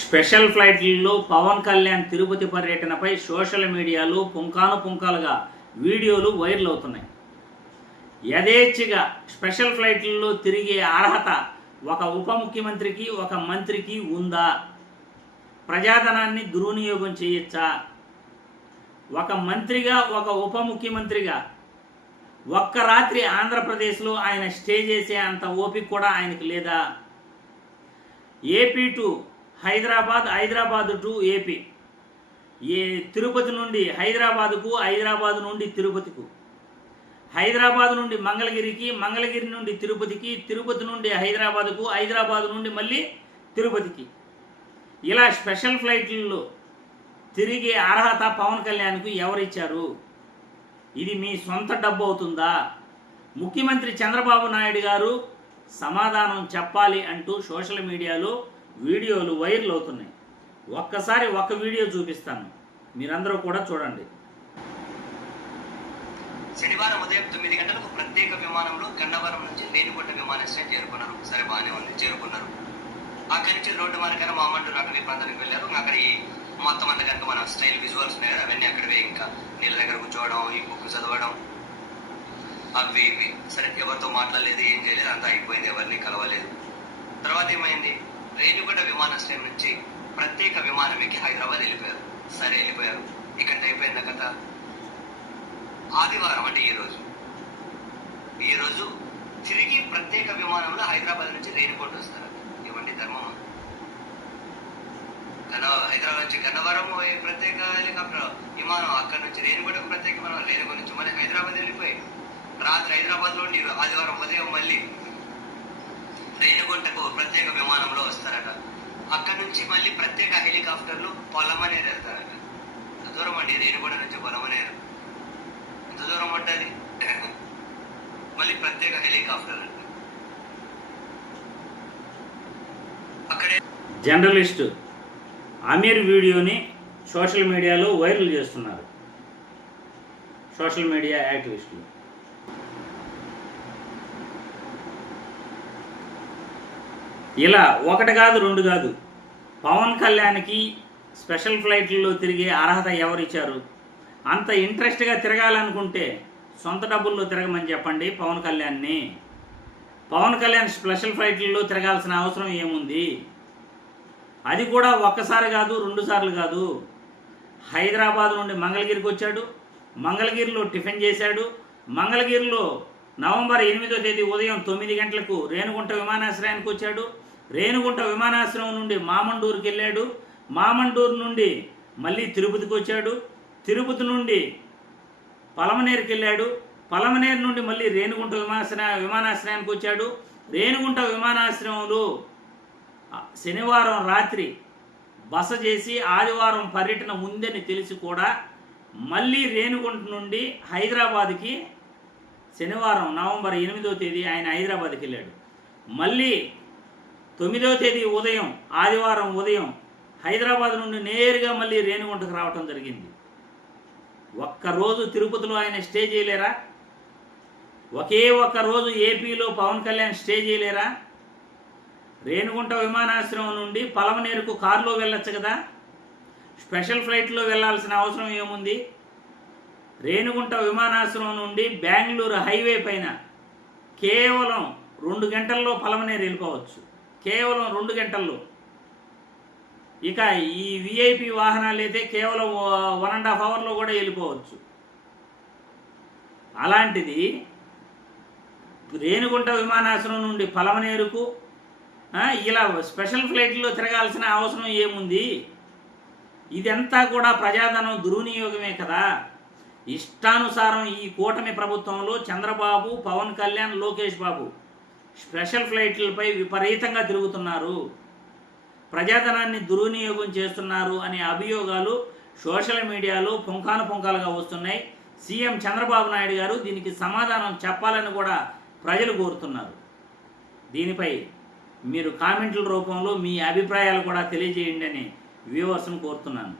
Special ఫ్లైట్లలో Pawan Kalyan Tirupati పర్యటనపై social మీడియాలో పుంకాలుగా వీడియోలు వైరల్ అవుతున్నాయి. యథేచ్ఛగా స్పెషల్ ఫ్లైట్లలో తిరిగే అర్హత ఒక ఉప ముఖ్యమంత్రికి ఒక మంత్రికి ఉందా? ప్రజాధనాన్ని దుర్వినియోగం చేయొచ్చా? ఒక మంత్రిగా ఒక ఉప ముఖ్యమంత్రిగా ఒక్క రాత్రి ఆంధ్రప్రదేశ్లో ఆయన స్టే చేసే అంత ఓపిక కూడా ఆయనకి లేదా? AP to Hyderabad, Hyderabad to AP, Tirupati నుండి హైదరాబాదుకు, హైదరాబాద్ నుండి తిరుపతికు, హైదరాబాద్ నుండి మంగళగిరికి, మంగళగిరి నుండి తిరుపతికి, తిరుపతి నుండి హైదరాబాదుకు, హైదరాబాద్ నుండి మళ్ళీ తిరుపతికి, ఇలా స్పెషల్ ఫ్లైట్లలో తిరిగే అర్హత పవన్ కళ్యాణ్కు ఎవరిచ్చారు? ఇది మీ సొంత డబ్బు అవుతుందా? ముఖ్యమంత్రి చంద్రబాబు నాయుడు గారు సమాధానం చెప్పాలి అంటూ సోషల్ మీడియాలో వీడియోలు వైరల్ అవుతున్నాయి. ఒక్కసారి ఒక వీడియో చూపిస్తాను, మీరందరూ కూడా చూడండి. శనివారం ఉదయం 9 గంటలకు ప్రత్యేక విమానంలో గన్నవరం నుంచి రేణిగుంట విమానాశ్రయం చేరుకున్నారు. సరే, బాగానే ఉంది, చేరుకున్నారు. అక్కడి నుంచి రోడ్డు మార్గాన మామంటూరు అటవీ ప్రాంతానికి వెళ్ళారు. అక్కడ ఈ మొత్తం అంతా కనుక మన స్టైల్ విజువల్స్ ఉన్నాయి కదా, అవన్నీ అక్కడవే. ఇంకా నీళ్ళ దగ్గర కూర్చోవడం, ఈ బుక్ చదవడం, అవి ఇవి. సరే, ఎవరితో మాట్లాడలేదు, ఏం చేయలేదు, అంతా అయిపోయింది, ఎవరిని కలవలేదు. తర్వాత ఏమైంది? రేణిగుంట విమానాశ్రయం నుంచి ప్రత్యేక విమానం ఎక్కి హైదరాబాద్ వెళ్ళిపోయారు. సరే, వెళ్ళిపోయారు. ఇక్కడ అయిపోయింది కథ. ఆదివారం అంటే ఈరోజు తిరిగి ప్రత్యేక విమానంలో హైదరాబాద్ నుంచి రేణిగుంట వస్తారు. ఇవ్వండి ధర్మం. హైదరాబాద్ నుంచి గన్నవరం ప్రత్యేక హెలికాప్టర్ విమానం, అక్కడ నుంచి రేణిగుంటకు ప్రత్యేక విమానం, రేణిగుంట నుంచి మళ్ళీ హైదరాబాద్ వెళ్ళిపోయి రాత్రి హైదరాబాద్ లో ఉండి ఆదివారం ఉదయం మళ్ళీ రేణిగుంటకు ప్రత్యేక విమానంలో వస్తారట. అక్కడ నుంచి మళ్ళీ ప్రత్యేక హెలికాప్టర్లు పొలమనేరు వెళ్తారట. ఎంత దూరం అండి రేణిగుంట నుంచి పొలమనేరు? ఎంత దూరం ఉంటుంది? మళ్ళీ ప్రత్యేక హెలికాప్టర్ అక్కడే. జర్నలిస్టు అమీర్ వీడియోని సోషల్ మీడియాలో వైరల్ చేస్తున్నారు సోషల్ మీడియా యాక్టివిస్టులు. ఇలా ఒకటి కాదు, రెండు కాదు, పవన్ కళ్యాణ్కి స్పెషల్ ఫ్లైట్లలో తిరిగే అర్హత ఎవరిచ్చారు? అంత ఇంట్రెస్ట్గా తిరగాలనుకుంటే సొంత డబ్బుల్లో తిరగమని చెప్పండి పవన్ కళ్యాణ్ని. పవన్ కళ్యాణ్ స్పెషల్ ఫ్లైట్లలో తిరగాల్సిన అవసరం ఏముంది? అది కూడా ఒక్కసారి కాదు, 2 సార్లు కాదు. హైదరాబాద్ నుండి మంగళగిరికి వచ్చాడు, మంగళగిరిలో టిఫిన్ చేశాడు, మంగళగిరిలో నవంబర్ 8వ తేదీ ఉదయం 9 గంటలకు రేణిగుంట విమానాశ్రయానికి వచ్చాడు, రేణిగుంట విమానాశ్రయం నుండి మామండూరుకి వెళ్ళాడు, మామండూరు నుండి మళ్ళీ తిరుపతికి వచ్చాడు, తిరుపతి నుండి పలమనేరుకి వెళ్ళాడు, పలమనేరు నుండి మళ్ళీ రేణిగుంట విమానాశ్రయానికి వచ్చాడు. రేణిగుంట విమానాశ్రయంలో శనివారం రాత్రి బస చేసి ఆదివారం పర్యటన ఉందని తెలిసి కూడా మళ్ళీ రేణిగుంట నుండి హైదరాబాద్కి శనివారం నవంబర్ 8వ తేదీ ఆయన హైదరాబాద్కి వెళ్ళాడు. మళ్ళీ 9వ తేదీ ఉదయం, ఆదివారం ఉదయం హైదరాబాద్ నుండి నేరుగా మళ్ళీ రేణిగుంటకు రావటం జరిగింది. ఒక్కరోజు తిరుపతిలో ఆయన స్టే చేయలేరా? ఒకే ఒక్క రోజు ఏపీలో పవన్ కళ్యాణ్ స్టే చేయలేరా? రేణిగుంట విమానాశ్రయం నుండి పలమనేరుకు కారులో వెళ్ళొచ్చు కదా, స్పెషల్ ఫ్లైట్లో వెళ్ళాల్సిన అవసరం ఏముంది? రేణిగుంట విమానాశ్రయం నుండి బెంగళూరు హైవే పైన కేవలం 2 గంటల్లో పలమనేరు వెళ్ళిపోవచ్చు, కేవలం 2 గంటల్లో. ఇక ఈ విఐపి వాహనాలు అయితే కేవలం 1.5 అవర్లో కూడా వెళ్ళిపోవచ్చు. అలాంటిది రేణిగుంట విమానాశ్రయం నుండి పలమనేరుకు ఇలా స్పెషల్ ఫ్లైట్లో తిరగాల్సిన అవసరం ఏముంది? ఇదంతా కూడా ప్రజాధనం దుర్వినియోగమే కదా. ఇష్టానుసారం ఈ కూటమి ప్రభుత్వంలో చంద్రబాబు, పవన్ కళ్యాణ్, లోకేష్ బాబు స్పెషల్ ఫ్లైట్లపై విపరీతంగా తిరుగుతున్నారు, ప్రజాధనాన్ని దుర్వినియోగం చేస్తున్నారు అనే అభియోగాలు సోషల్ మీడియాలో పుంకాలుగా వస్తున్నాయి. సీఎం చంద్రబాబు నాయుడు గారు దీనికి సమాధానం చెప్పాలని కూడా ప్రజలు కోరుతున్నారు. దీనిపై మీరు కామెంట్ల రూపంలో మీ అభిప్రాయాలు కూడా తెలియజేయండి అని వ్యూవర్స్ను కోరుతున్నాను.